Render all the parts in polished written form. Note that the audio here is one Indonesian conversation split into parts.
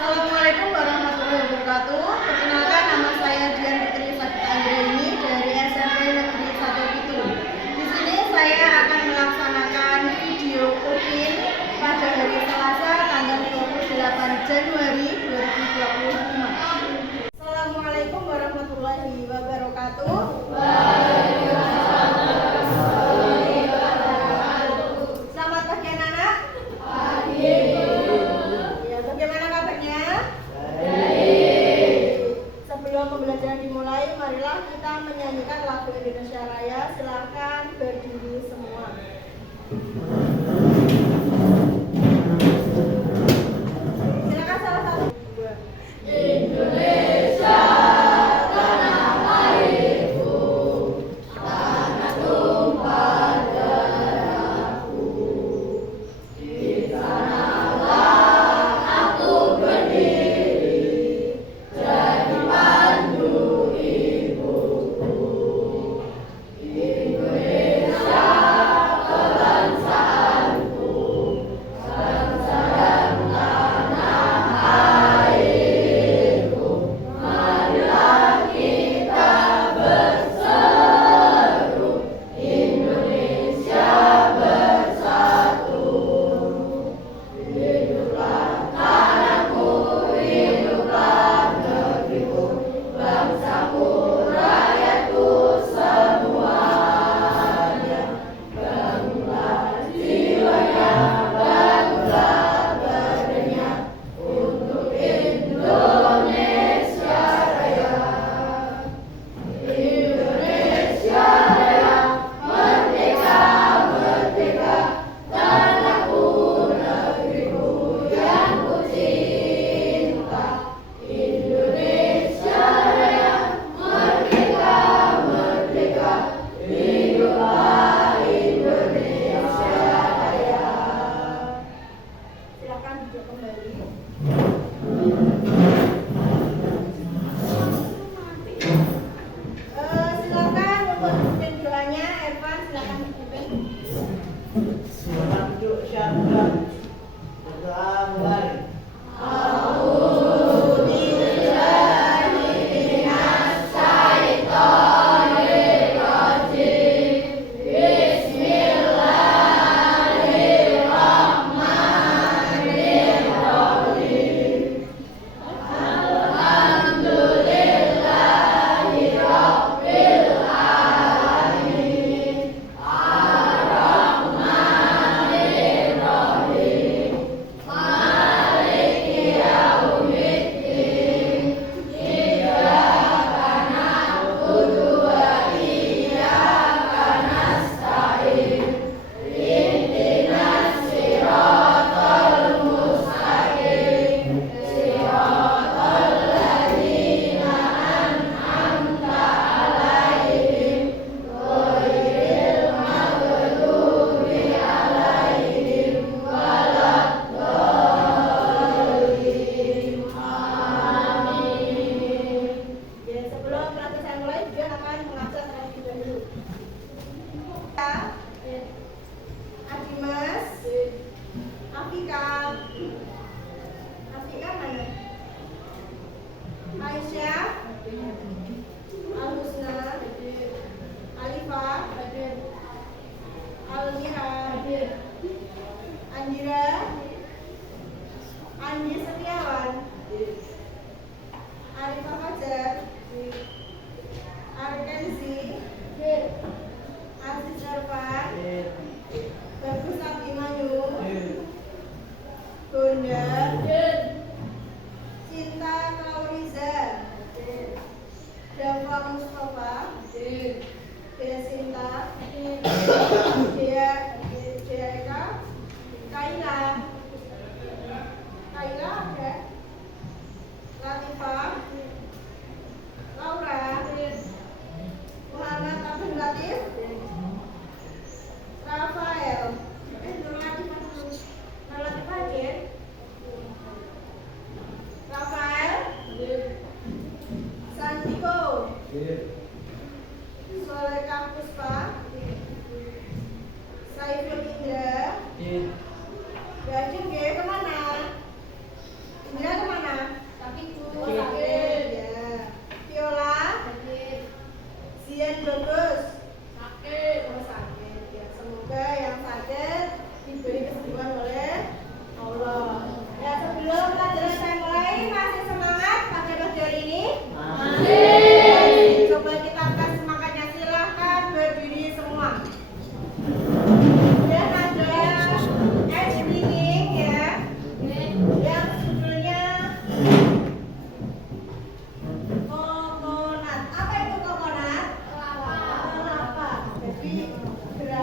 Assalamualaikum warahmatullahi wabarakatuh. Perkenalkan, nama saya Dian Putri Sakita Anggraini dari SMP Negeri 1 Pitu. Di sini saya akan melaksanakan video UPIN pada hari Selasa tanggal 28 Januari 2025. Assalamualaikum warahmatullahi wabarakatuh. Selamat pagi anak-anak. Bagaimana kabarnya? Sebelum pembelajaran dimulai, marilah kita menyanyikan lagu Indonesia Raya. Silakan berdiri semua. Silakan salah satu. Indonesia. Indonesia, bangsa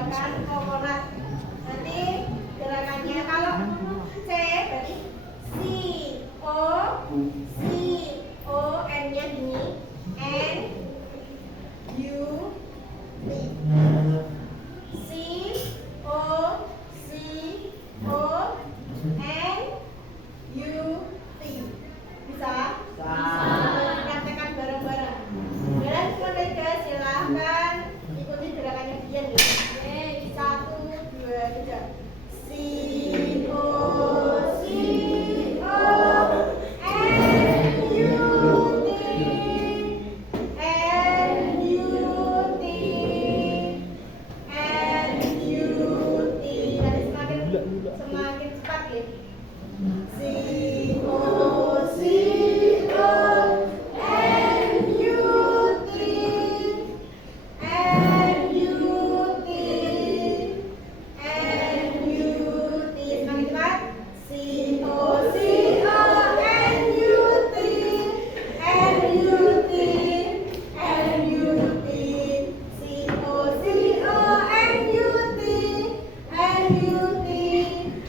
gerakan coconut. Nanti gerakannya kalau C berarti C O N-nya gini, N U T. C O N U T. Bisa? Praktekkan bareng-bareng. Dan selanjutnya silahkan ikuti gerakannya Dian ya. 1, 2, 3. C O semakin cepat ya. C O N U T semakin cepat. C O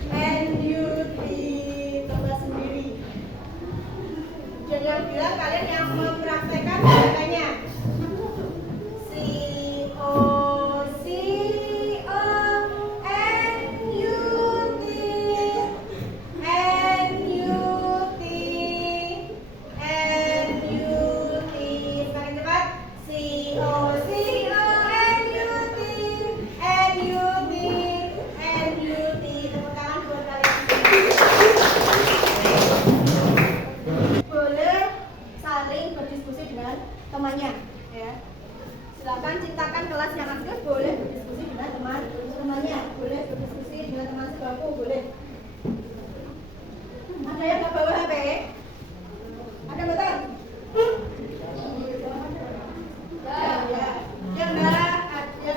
N U T coba sendiri. Jangan bilang kalian yang mempraktekkan gerakannya. C O N U T semakin cepat. C O N U T. Tepuk tangan buat kalian. Boleh saling berdiskusi dengan temannya ya. Silakan ciptakan kelas yang aktif, boleh berdiskusi dengan temannya, boleh berdiskusi dengan teman sebangku, boleh. Ada yang nggak bawa HP? Ada betul? Ya. Yang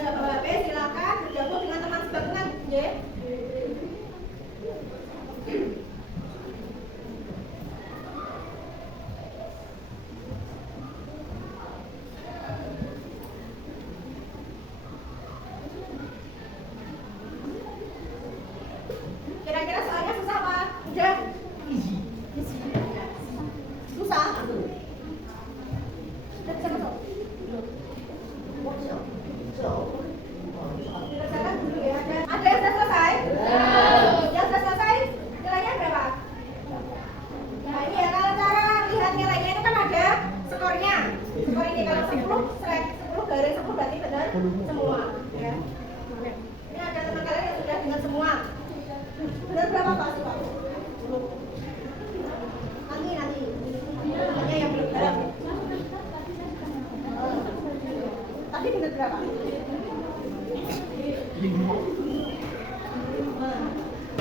nggak bawa HP silakan bergabung dengan teman sebangku ya. Kira-kira soalnya susah apa? Udah? Susah? Udah bisa masuk? Dikerjakan dulu ya. Ada yang sudah selesai? Yang sudah selesai nilainya berapa? Nah ini ya, kalau cara lihat nilainya itu kan ada skornya. Skor ini kalau 10 garis 10 berarti benar semua ya. Ini ada teman kalian yang sudah dengar semua. Benar berapa Pak? Nanti. Hanya yang belum dalam. Tadi benar berapa?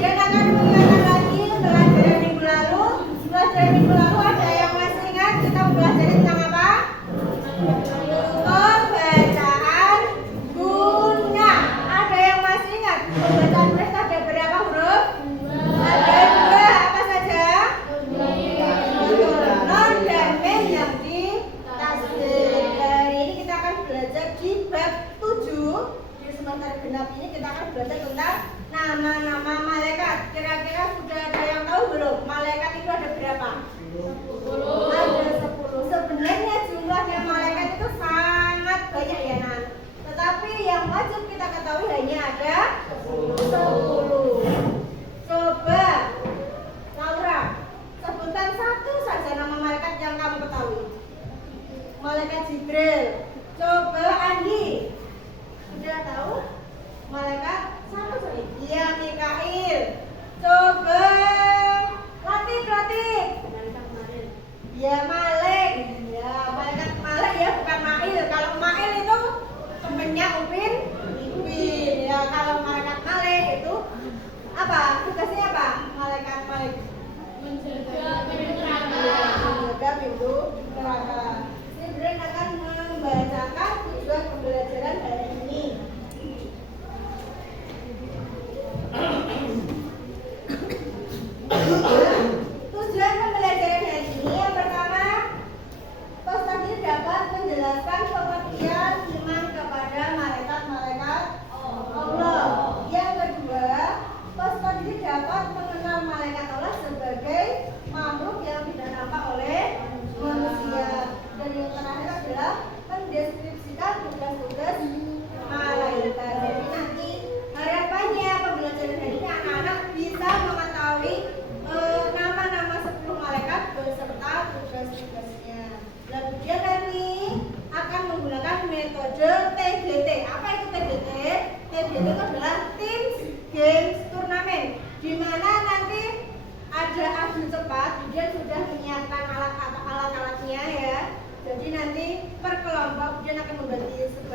Dan akan mengingatkan lagi pelajaran minggu lalu. Pelajaran minggu lalu ada yang masih ingat kita mempelajari tentang apa? Pembacaan guna. Ada yang masih ingat pembacaan tulis ada berapa huruf? Ada 2. Apa saja? Non dan mem yang di tasdid. Hari ini kita akan belajar di bab 7. Di semester genap ini kita akan belajar tentang nama-nama malaikat. Kira-kira sudah ada yang tahu belum? Malaikat itu ada berapa? 10. Ada 10. Sebenarnya jumlahnya malaikat itu sangat banyak ya Nan. Tetapi yang wajib kita ketahui hanya ada 10. Coba Laura, sebutkan satu saja nama malaikat yang kamu ketahui. Malaikat Jibril. Coba Andi, sudah tahu? Malaikat satu saja. Iya, Mikail. Coba Latif. Ya, Malik. Ya, malaikat Malik ya, bukan Mail. Kalau Mail itu temennya Upin. Ya, kalau malaikat Malik itu apa? Tugasnya apa? Malaikat Malik menjaga pintu neraka. Ini Bren akan membacakan tujuan pembelajaran hari ini. Tujuan pembelajaran hari ini yang pertama, Ustaz dapat menjelaskan pengertian iman kepada malaikat-malaikat Allah.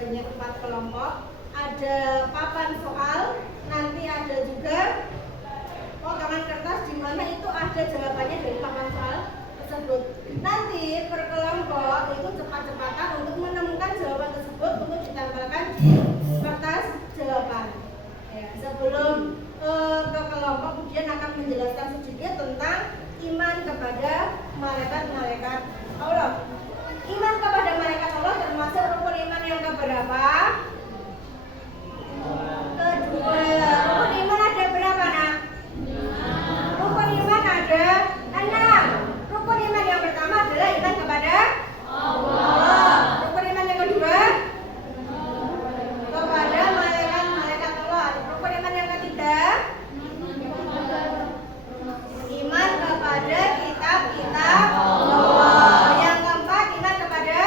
sebanyak 4 kelompok. Ada papan soal, nanti ada juga potongan kertas di mana itu ada jawabannya dari papan soal tersebut. Nanti per kelompok itu cepat-cepatan untuk menemukan jawaban tersebut untuk ditempelkan di kertas jawaban. Ya, sebelum ke kelompok kemudian akan menjelaskan sedikit tentang iman kepada malaikat-malaikat Allah. Iman kepada malaikat Allah termasuk rukun iman yang keberapa? Kedua. Rukun iman ada berapa, Nak? Rukun iman ada 6. Rukun iman yang pertama adalah iman kepada Allah. Rukun iman yang kedua kepada malaikat-malaikat Allah. Rukun iman yang ketiga iman kepada kitab-kitab Allah. Yang keempat iman kepada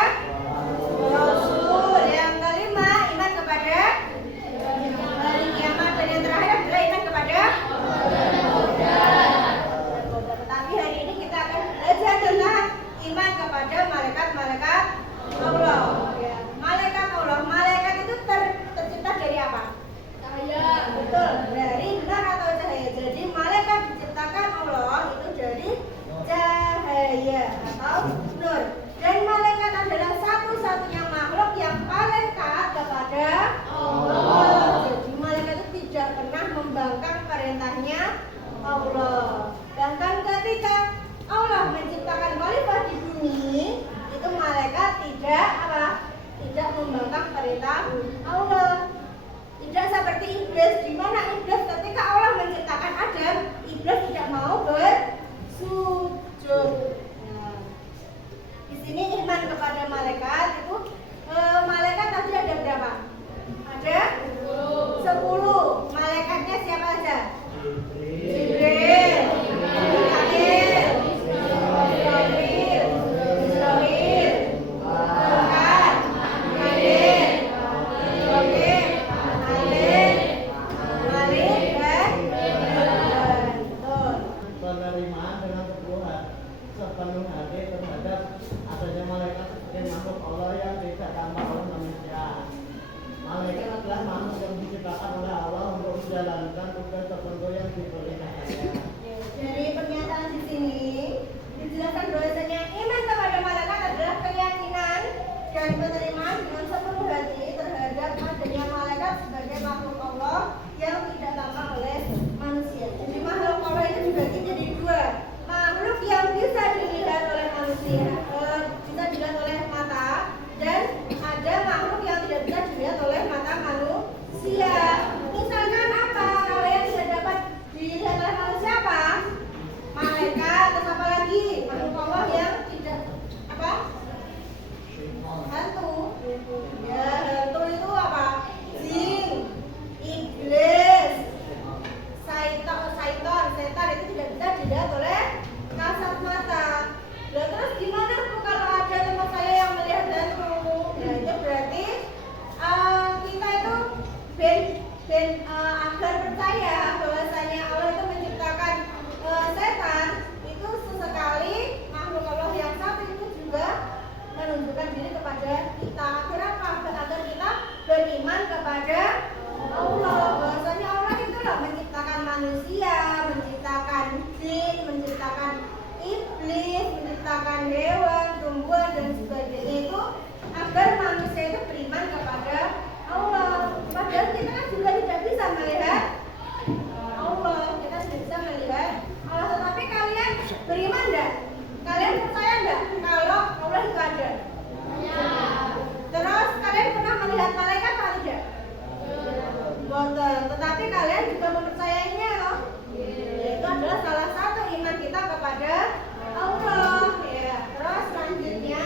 Rasul. Yang kelima iman kepada hari kiamat. Dan yang terakhir adalah iman kepada tapi hari ini kita akan belajar tentang iman kepada malaikat-malaikat Allah. Ya. Malaikat Allah, malaikat itu tercipta dari apa? Cahaya. Betul, dari benar atau cahaya. Jadi malaikat diciptakan Allah itu dari cahaya atau nur. Dan malaikat adalah satu-satunya makhluk yang paling taat kepada Allah. Jadi malaikat itu tidak pernah membangkang perintahnya Allah. Bahkan ketika Allah menciptakan khalifah di bumi, itu malaikat tidak apa? Tidak membangkang perintah Allah. Tidak seperti iblis, di mana iblis ketika Allah menciptakan Adam, iblis tidak mau bersujud. Nah, di sini iman kepada malaikat itu malaikat tadi ada berapa? Ada 10. Malaikatnya siapa aja? Jibril, Mikail, Israfil, Tuhan, Malik, Ibrahim, Malik, dan betul. Penerimaan dengan sepenuh hati terhadap adanya malaikat sebagai makhluk Allah yang tidak tampak oleh manusia. Malaikat adalah makhluk yang diciptakan oleh Allah untuk menjalankan tugas tertentu yang diperintahkannya. Dari pernyataan di sini dijelaskan bahwasanya iman kepada malaikat adalah keyakinan dan penerimaan dengan sepenuh hati terhadap adanya malaikat sebagai makhluk Allah yang tidak tampak oleh manusia. Jadi makhluk Allah itu dibagi jadi 2. Makhluk yang bisa dilihat oleh manusia, bisa dilihat oleh mata, dan ada makhluk yang tidak bisa dilihat oleh mata manusia. Misalkan apa? Kalau yang tidak dapat dilihat oleh manusia apa? Malaikat, terus apa lagi? Makhluk Allah yang tidak apa? Hantu. Ya, hantu itu apa? Jin, iblis, setan itu tidak bisa dilihat oleh kasat mata. Nah, terus gimana tuh kalau ada teman saya yang melihat hantu? Nah, itu berarti kita itu agar percaya bahwasanya Allah itu menciptakan setan, itu sesekali makhluk Allah yang satu itu juga menunjukkan diri kepada kita. Kenapa? Agar kita beriman kepada Allah, bahwasanya Allah itulah menciptakan manusia, menciptakan jin, menciptakan iblis, menciptakan hewan, tumbuhan dan sebagainya itu agar manusia itu beriman kepada Allah. Padahal kita kan juga tidak bisa melihat Allah, kita tidak bisa melihat Allah. Tetapi kalian beriman enggak? Kalian percaya enggak kalau Allah itu ada? Ya. Terus kalian pernah melihat malaikat atau tidak? Betul. Tetapi kalian juga mempercayainya loh. Itu adalah salah satu iman kita kepada Allah. Ya. Terus selanjutnya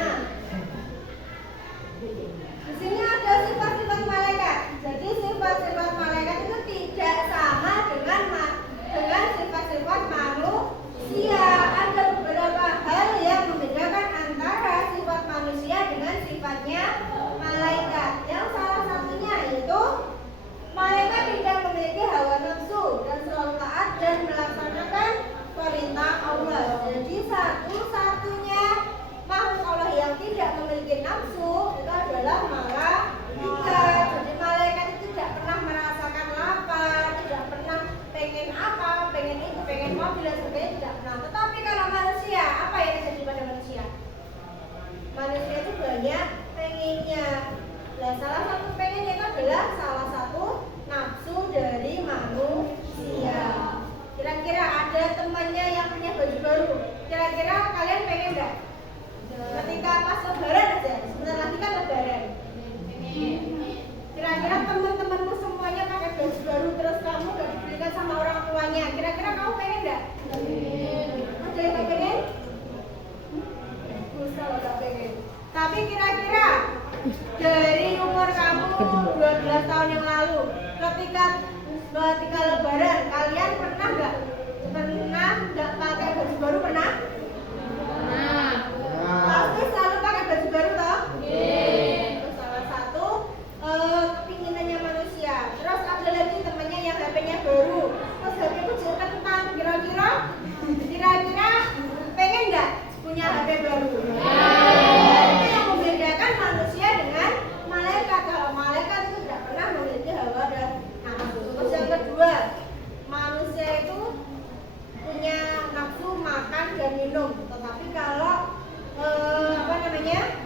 di sini ada sifat-sifat malaikat. Jadi sifat-sifat malaikat itu tidak sama dengan sifat-sifat manusia. Ada beberapa hal yang membedakan antara sifat manusia dengan sifatnya malaikat. Yang salah satunya yaitu malaikat tidak memiliki hawa nafsu. Kira-kira kalian pengen nggak? Ketika pas lebaran aja, sebentar lagi kan lebaran. Kira-kira teman-temanmu semuanya pakai baju baru terus kamu udah dibelikan sama orang tuanya. Kira-kira kamu pengen nggak? Ada yang nggak pengen? Bisa loh nggak pengen. Tapi kira-kira dari umur kamu 12 tahun yang lalu, ketika lebaran, kalian pernah nggak pakai baju baru? Pernah? Pasti selalu pakai baju baru toh? Itu salah satu kepinginannya manusia. Terus ada lagi temannya yang HP-nya baru, terus HP kecil kentang. Kira-kira pengen nggak punya HP baru? Itu yang membedakan manusia dengan malaikat. Kalau malaikat itu tidak pernah memiliki hawa dan nafsu. Terus yang kedua, manusia itu punya nafsu makan dan minum. Tetapi kalau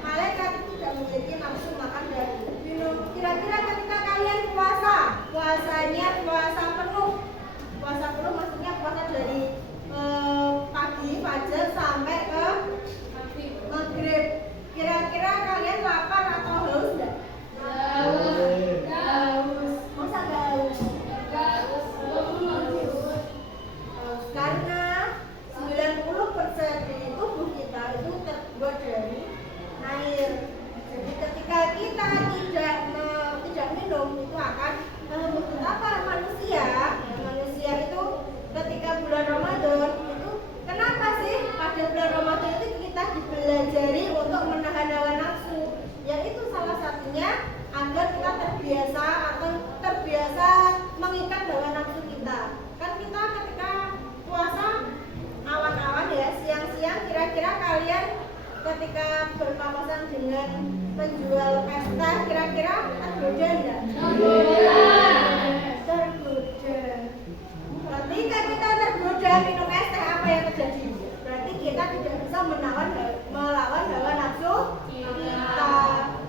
malaikat itu tidak memiliki nafsu makan dan minum. Kira-kira ketika kalian puasanya puasa penuh maksudnya puasa dari pagi fajar sampai ke maghrib. Kira-kira kalian lapar atau haus nggak? Haus. Masa nggak haus? Karena 90% dari tubuh kita itu terbuat dari air. Jadi ketika kita tidak minum itu akan membuat apa? Manusia itu ketika bulan Ramadan itu kenapa sih pada bulan Ramadan itu kita dipelajari untuk menahan hawa nafsu? Yaitu salah satunya agar kita terbiasa mengikat hawa nafsu kita. Kan kita ketika puasa awan-awan ya, siang-siang, kira-kira kalian ketika berpapasan dengan penjual pesta, kira-kira tergoda enggak? Tergoda. Ketika kita tergoda minum es teh, apa yang terjadi? Berarti kita tidak bisa melawan hawa nafsu kita.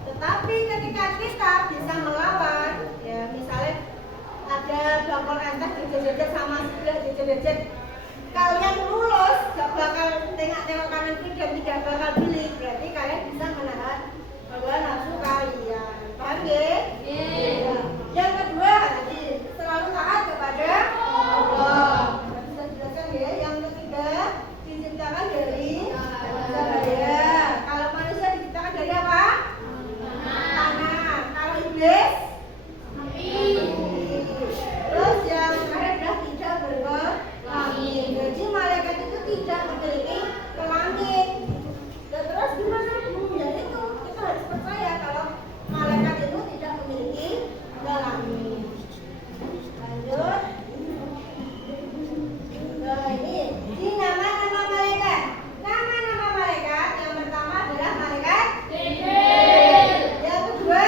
Tetapi ketika kita bisa melawan, ya misalnya ada bakal es teh jejet-jejet sama sebelah jejet-jejet, kalian lulus, gak bakal tengok-tengok kanan kiri dan tidak bakal beli. Berarti kalian bisa menahan hawa nafsu kalian. Paham ya? Ya. Yang kedua, jadi selalu taat kepada Allah. Bisa dijelaskan ya. Yang ketiga, diciptakan dari cahaya. Kalau manusia diciptakan dari apa? Tanah. Kalau iblis? Terus yang terakhir adalah tidak berkelangit. Jadi malaikat itu tidak memiliki kelangit. Dan terus gimana Bu? Ya itu kita harus percaya kalau malaikat itu tidak memiliki kelangit. Lanjut. Nah ini nama-nama malaikat. Nama-nama malaikat yang pertama adalah malaikat Jibril. Yang kedua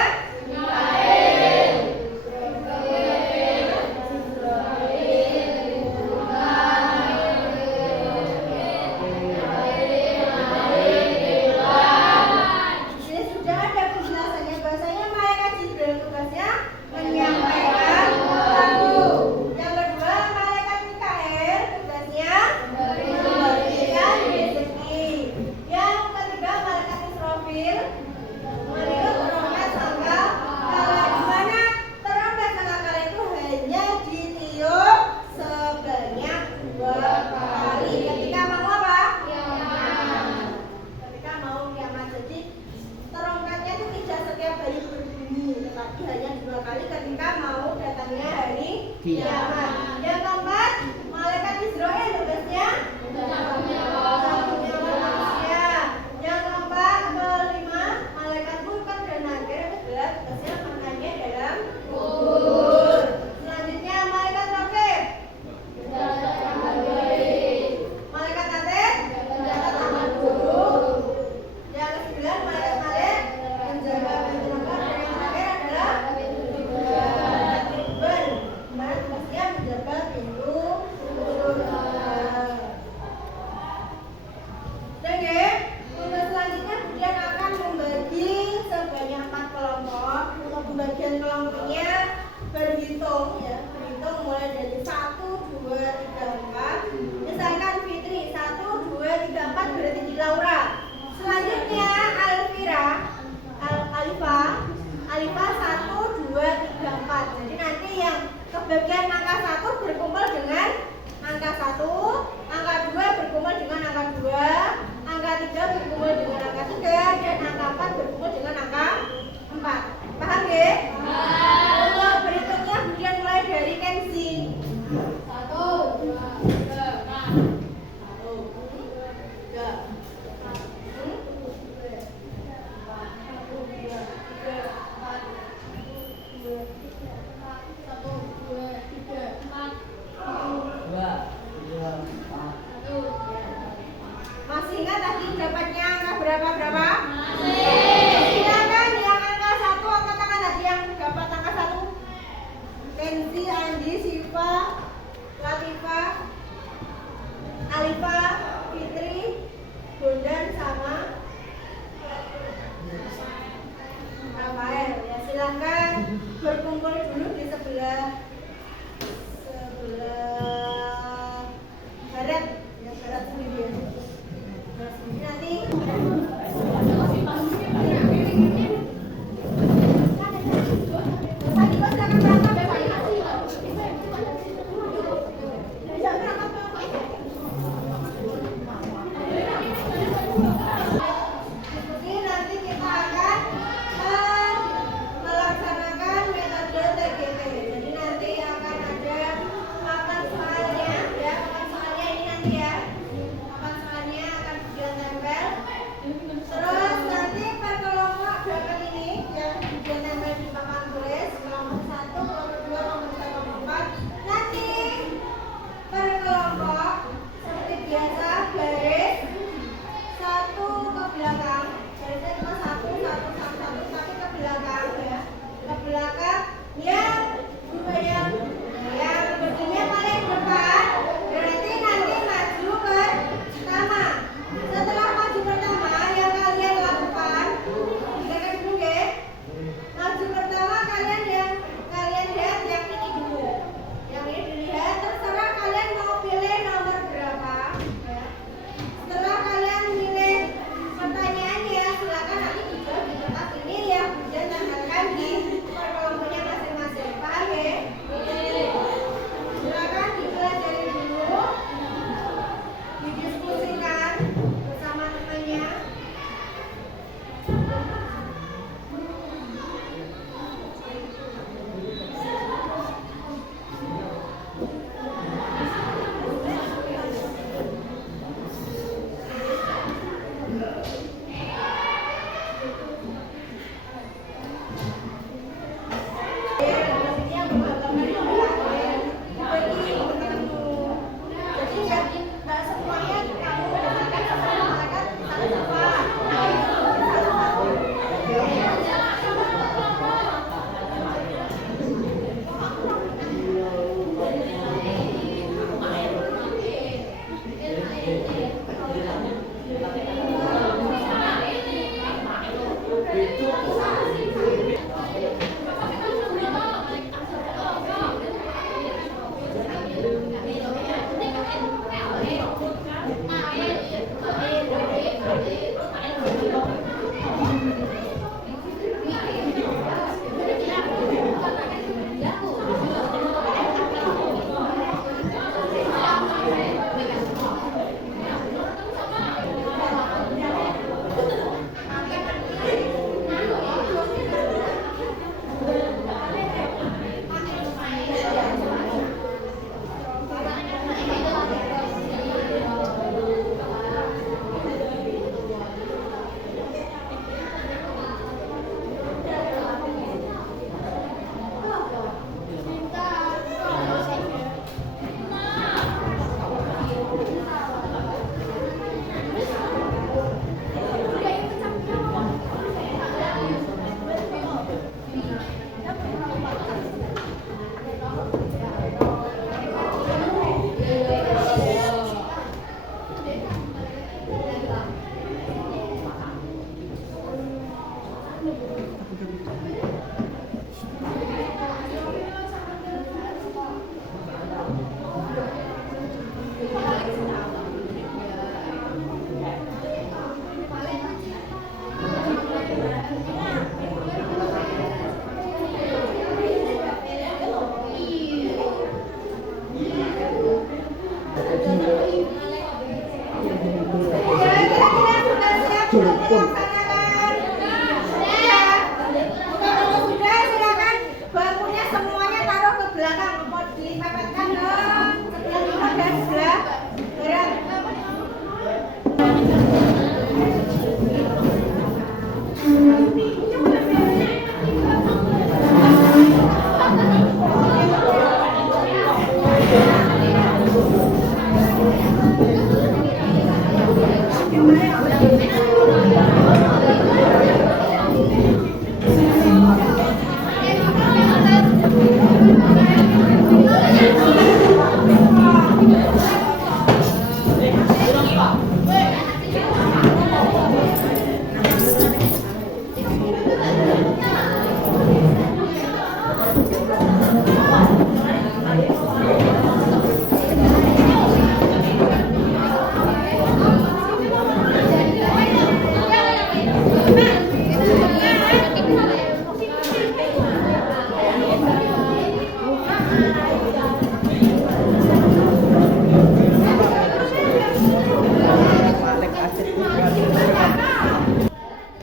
kiamat. Yang keempat, malaikat Israel tugasnya manusia. Yang keempat, kelima, malaikat Munkar dan Nakir adalah tugasnya menanya dalam kubur. Selanjutnya malaikat Raqib. Malaikat Atid menjaga taman guru. Yang kesembilan, malaikat Malik menjaga pintu neraka. Dan yang terakhir adalah tugasnya menjaga pintu surga. Dan tugas selanjutnya kemudian akan membagi sebanyak 4 kelompok. Untuk pembagian kelompoknya berhitung mulai dari 1, 2, 3, 4. Misalkan Fitri 1, 2, 3, 4 berarti di Laura. Selanjutnya Alvira, Alifa 1, 2, 3, 4. Jadi nanti yang kebagian angka 1 berkumpul dengan angka 1, angka 2 berkumpul dengan angka 2, angka 3 berkumpul dengan angka 3, dan angka 4 berkumpul dengan angka 4. Paham ya? Untuk berikutnya kemudian mulai dari Kenzi. 1, 2, 3, 4. 1, 2, 3, 4. Masih ingat tadi dapatnya angka berapa? Silakan yang angka 1 angkat tangan tadi yang dapat angka 1. Kenzi, Andi, Siva, Latifa, Alifa, Fitri, Bondan sama Rafael. Ya silakan berkumpul dulu di sebelah barat, ya barat sendiri ya. Barat sendiri nanti. Nanti kita akan melaksanakan metode TK belakang, mau dipepetkan dong. Sebelah lima dan sebelah barat.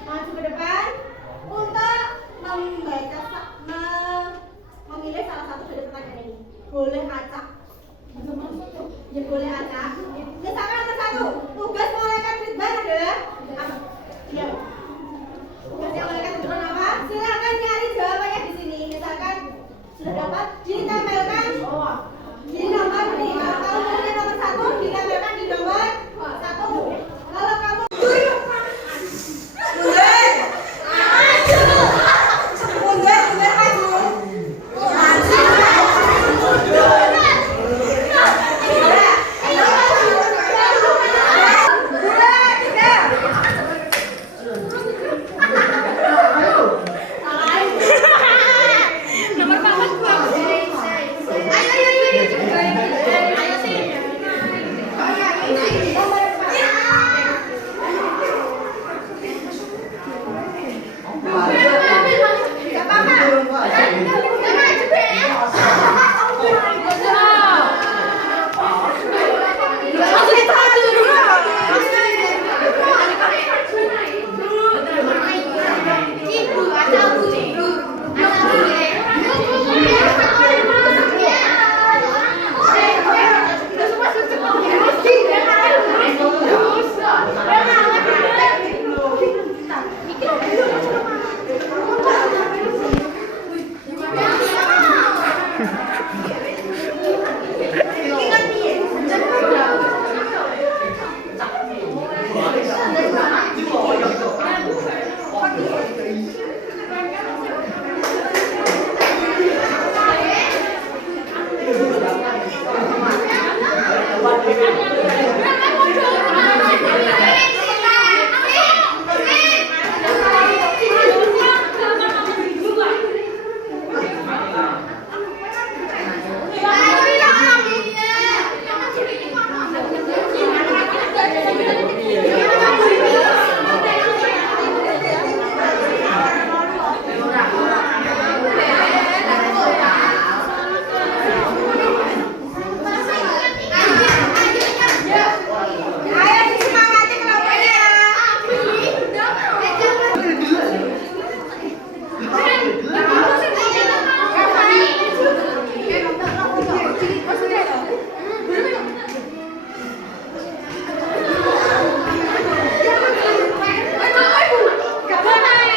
Maju ke depan untuk memilih salah satu dari pertanyaan ini. Boleh acak. Ya boleh acak. Misalkan nomor 1, tugas malaikat Ridwan adalah apa? Diam. Tugasnya malaikat Ridwan apa? Silakan nyari jawabannya di sini. Misalkan sudah dapat, ditempelkan di nomor ini. Kalau kamu punya nomor 1, ditempelkan di nomor 1. Kalau kamu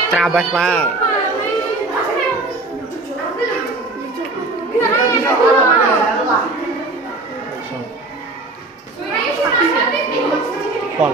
Trabas, Pak. Pol.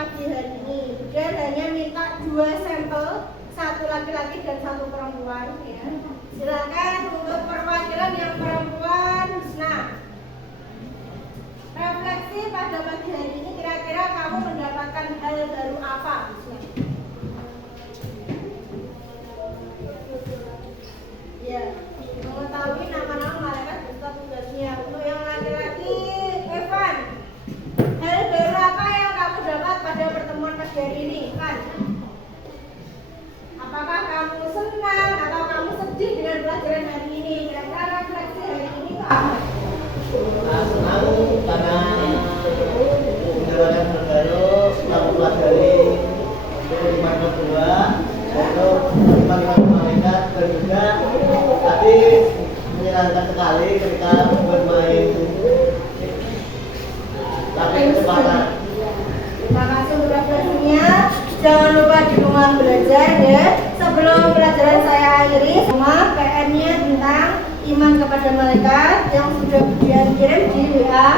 pagi hari ini. Kemudian hanya minta 2 sampel, 1 laki-laki dan 1 perempuan ya. Silakan untuk perwakilan yang perempuan, Husna. Refleksi pada pagi hari ini, kira-kira kamu mendapatkan hal baru apa, Husna? Ya, mengetahui nama-nama malaikat beserta tugasnya. Untuk yang laki-laki, Evan, hal baru apa yang kamu dapat pada pertemuan pagi hari ini, Evan? Apakah kamu senang atau kamu sedih dengan pelajaran hari ini? Kira-kira refleksi hari ini apa? Senang karena mendapatkan hal baru setelah mempelajari iman kedua, yaitu iman malaikat, dan juga tadi menyenangkan sekali ketika bermain tapi kecepatan. Terima kasih untuk refleksinya. Jangan lupa di rumah belajar ya. Sebelum pelajaran saya akhiri, semua PR-nya tentang iman kepada malaikat yang sudah dikirim di WA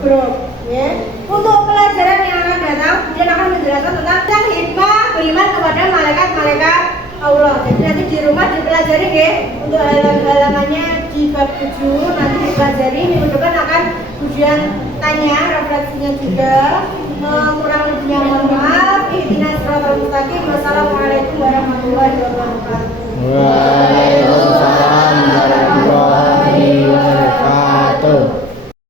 group ya. Untuk pelajaran yang akan datang, dia akan menjelaskan tentang hikmah beriman kepada malaikat-malaikat Allah. Jadi nanti di rumah dipelajari ya. Untuk halamannya di bab 7 nanti dipelajari. Minggu depan akan ujian tanya, refleksinya juga. Kurang lebihnya mohon maaf. Ihdinas siratal mustaqim. Wassalamualaikum warahmatullahi wabarakatuh.